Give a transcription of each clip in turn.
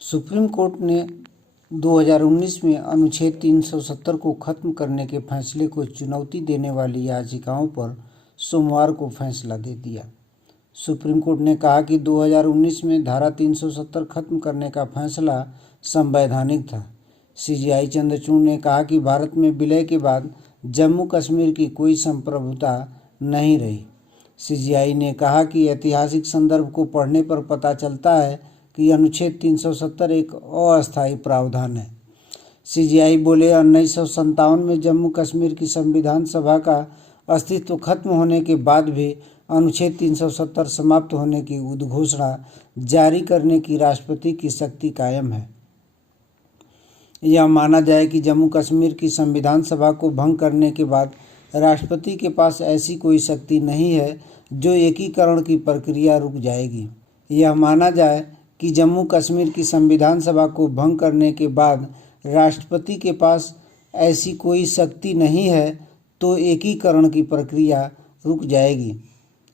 Supreme court ने 2019 में अनुच्छेद 370 को खत्म करने के फैसले को चुनौती देने वाली याचिकाओं पर सोमवार को फैसला दे दिया। सुप्रीम कोर्ट ने कहा कि 2019 में धारा 370 खत्म करने का फैसला संवैधानिक था। सीजेआई चंद्रचूड़ ने कहा कि भारत में विलय के बाद जम्मू कश्मीर की कोई संप्रभुता नहीं रही। सीजेआई ने कहा कि ऐतिहासिक संदर्भ को पढ़ने पर पता चलता है कि अनुच्छेद 370 एक अस्थायी प्रावधान है। सीजेआई बोले 1957 में जम्मू कश्मीर की संविधान सभा का अस्तित्व खत्म होने के बाद भी अनुच्छेद 370 समाप्त होने की उद्घोषणा जारी करने की राष्ट्रपति की शक्ति कायम है। यह माना जाए कि जम्मू कश्मीर की संविधान सभा को भंग करने के बाद राष्ट्रपति के पास ऐसी कोई शक्ति नहीं है जो एकीकरण की प्रक्रिया रुक जाएगी। यह माना जाए कि जम्मू कश्मीर की संविधान सभा को भंग करने के बाद राष्ट्रपति के पास ऐसी कोई शक्ति नहीं है तो एकीकरण की प्रक्रिया रुक जाएगी।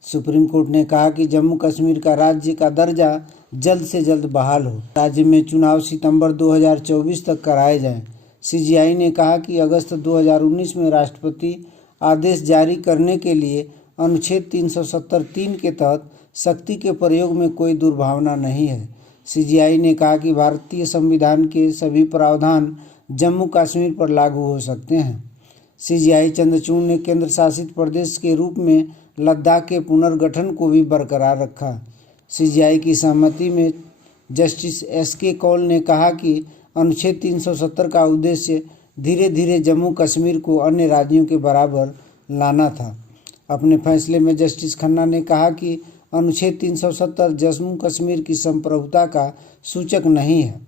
सुप्रीम कोर्ट ने कहा कि जम्मू कश्मीर का राज्य का दर्जा जल्द से जल्द बहाल हो। राज्य में चुनाव सितंबर 2024 तक कराए जाएं। सीजेआई ने कहा कि अगस्त 2019 में राष्ट्रपति आदेश जारी करने के लिए अनुच्छेद 370(3) के तहत शक्ति के प्रयोग में कोई दुर्भावना नहीं है। सीजेआई ने कहा कि भारतीय संविधान के सभी प्रावधान जम्मू कश्मीर पर लागू हो सकते हैं। सीजेआई चंद्रचूड़ ने केंद्र शासित प्रदेश के रूप में लद्दाख के पुनर्गठन को भी बरकरार रखा। सीजेआई की सहमति में जस्टिस एसके कौल ने कहा कि अनुच्छेद 370 का उद्देश्य धीरे धीरे जम्मू कश्मीर को अन्य राज्यों के बराबर लाना था। अपने फैसले में जस्टिस खन्ना ने कहा कि अनुच्छेद 370 जम्मू कश्मीर की संप्रभुता का सूचक नहीं है।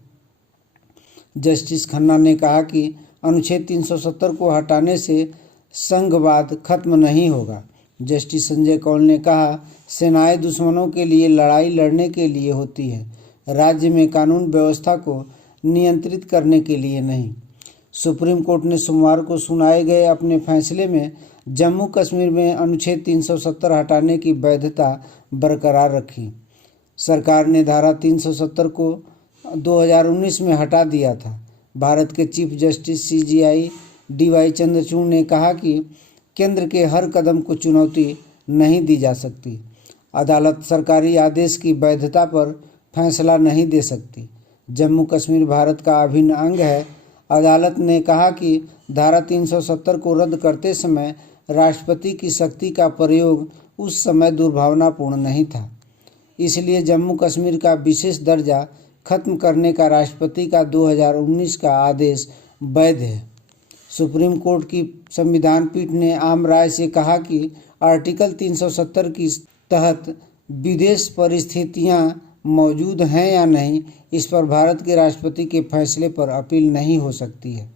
जस्टिस खन्ना ने कहा कि अनुच्छेद 370 को हटाने से संघवाद खत्म नहीं होगा। जस्टिस संजय कौल ने कहा, सेनाएं दुश्मनों के लिए लड़ाई लड़ने के लिए होती है, राज्य में कानून व्यवस्था को नियंत्रित करने के लिए नहीं। सुप्रीम कोर्ट ने सोमवार को सुनाए गए अपने फैसले में जम्मू कश्मीर में अनुच्छेद 370 हटाने की वैधता बरकरार रखी। सरकार ने धारा 370 को 2019 में हटा दिया था। भारत के chief justice CJI DY Chandrachud ने कहा कि केंद्र के हर कदम को चुनौती नहीं दी जा सकती। अदालत सरकारी आदेश की वैधता पर फैसला नहीं दे सकती। जम्मू कश्मीर भारत का अभिन्न अंग है। अदालत ने कहा कि धारा 370 को रद्द करते समय राष्ट्रपति की शक्ति का प्रयोग उस समय दुर्भावनापूर्ण नहीं था, इसलिए जम्मू कश्मीर का विशेष दर्जा खत्म करने का राष्ट्रपति का 2019 का आदेश वैध है। सुप्रीम कोर्ट की संविधान पीठ ने आम राय से कहा कि आर्टिकल 370 के तहत विदेश परिस्थितियां मौजूद हैं या नहीं, इस पर भारत के राष्ट्रपति के फैसले पर अपील नहीं हो सकती है।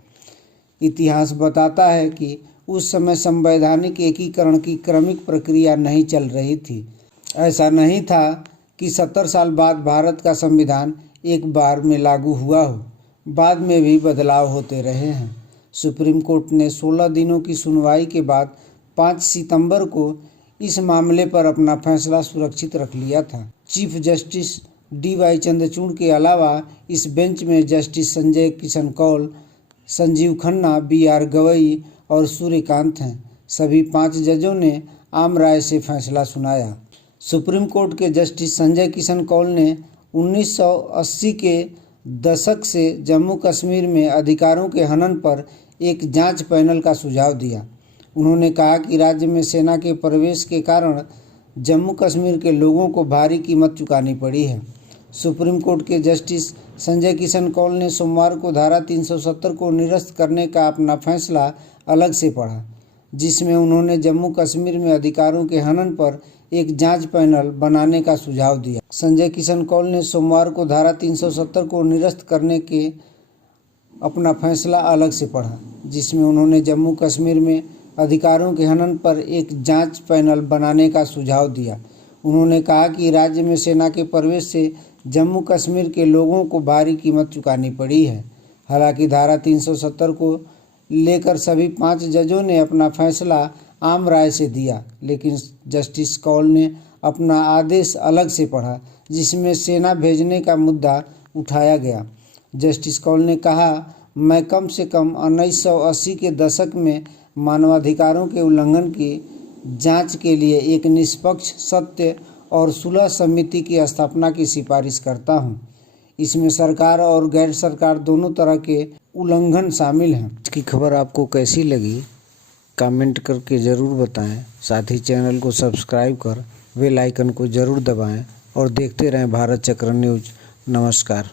इतिहास बताता है कि उस समय संवैधानिक एकीकरण की क्रमिक प्रक्रिया नहीं चल रही थी। ऐसा नहीं था कि 70 साल बाद भारत का संविधान एक बार में लागू हुआ हो, बाद में भी बदलाव होते रहे हैं। सुप्रीम कोर्ट ने 16 दिनों की सुनवाई के बाद 5 सितंबर को इस मामले पर अपना फैसला सुरक्षित रख लिया था। चीफ जस्टिस डीवाई चंद्रचूड़ के अलावा इस बेंच में जस्टिस संजय किशन कौल, संजीव खन्ना, बीआर गवई और सूर्यकांत हैं। सभी 5 जजों ने आम राय से फैसला सुनाया। सुप्रीम कोर्ट के जस्टिस संजय किशन कौल ने 1980 के दशक से जम्मू कश्मीर में अधिकारों के हनन पर एक जांच पैनल का सुझाव दिया। उन्होंने कहा कि राज्य में सेना के प्रवेश के कारण जम्मू कश्मीर के लोगों को भारी कीमत चुकानी पड़ी है। सुप्रीम कोर्ट के जस्टिस संजय किशन कौल ने सोमवार को धारा 370 को निरस्त करने का अपना फैसला अलग से पढ़ा, जिसमें उन्होंने जम्मू कश्मीर में अधिकारों के हनन पर एक जांच पैनल बनाने का सुझाव दिया। संजय किशन कौल ने सोमवार को धारा 370 को निरस्त करने के अपना फैसला अलग से पढ़ा, जिसमें उन्होंने जम्मू कश्मीर में अधिकारों के हनन पर एक जांच पैनल बनाने का सुझाव दिया। उन्होंने कहा कि राज्य में सेना के प्रवेश से जम्मू कश्मीर के लोगों को भारी कीमत चुकानी पड़ी है। हालांकि धारा 370 को लेकर सभी 5 जजों ने अपना फैसला आम राय से दिया, लेकिन जस्टिस कौल ने अपना आदेश अलग से पढ़ा, जिसमें सेना भेजने का मुद्दा उठाया गया। जस्टिस कौल ने कहा, मैं कम से कम 1980 के दशक में मानवाधिकारों के उल्लंघन की जांच के लिए एक निष्पक्ष, सत्य और सुलह समिति की स्थापना की सिफारिश करता हूं। इसमें सरकार और गैर सरकार दोनों तरह के उल्लंघन शामिल हैं। इसकी खबर आपको कैसी लगी कमेंट करके ज़रूर बताएं। साथ ही चैनल को सब्सक्राइब कर बेल आइकन को ज़रूर दबाएं और देखते रहें भारत चक्र न्यूज़। नमस्कार।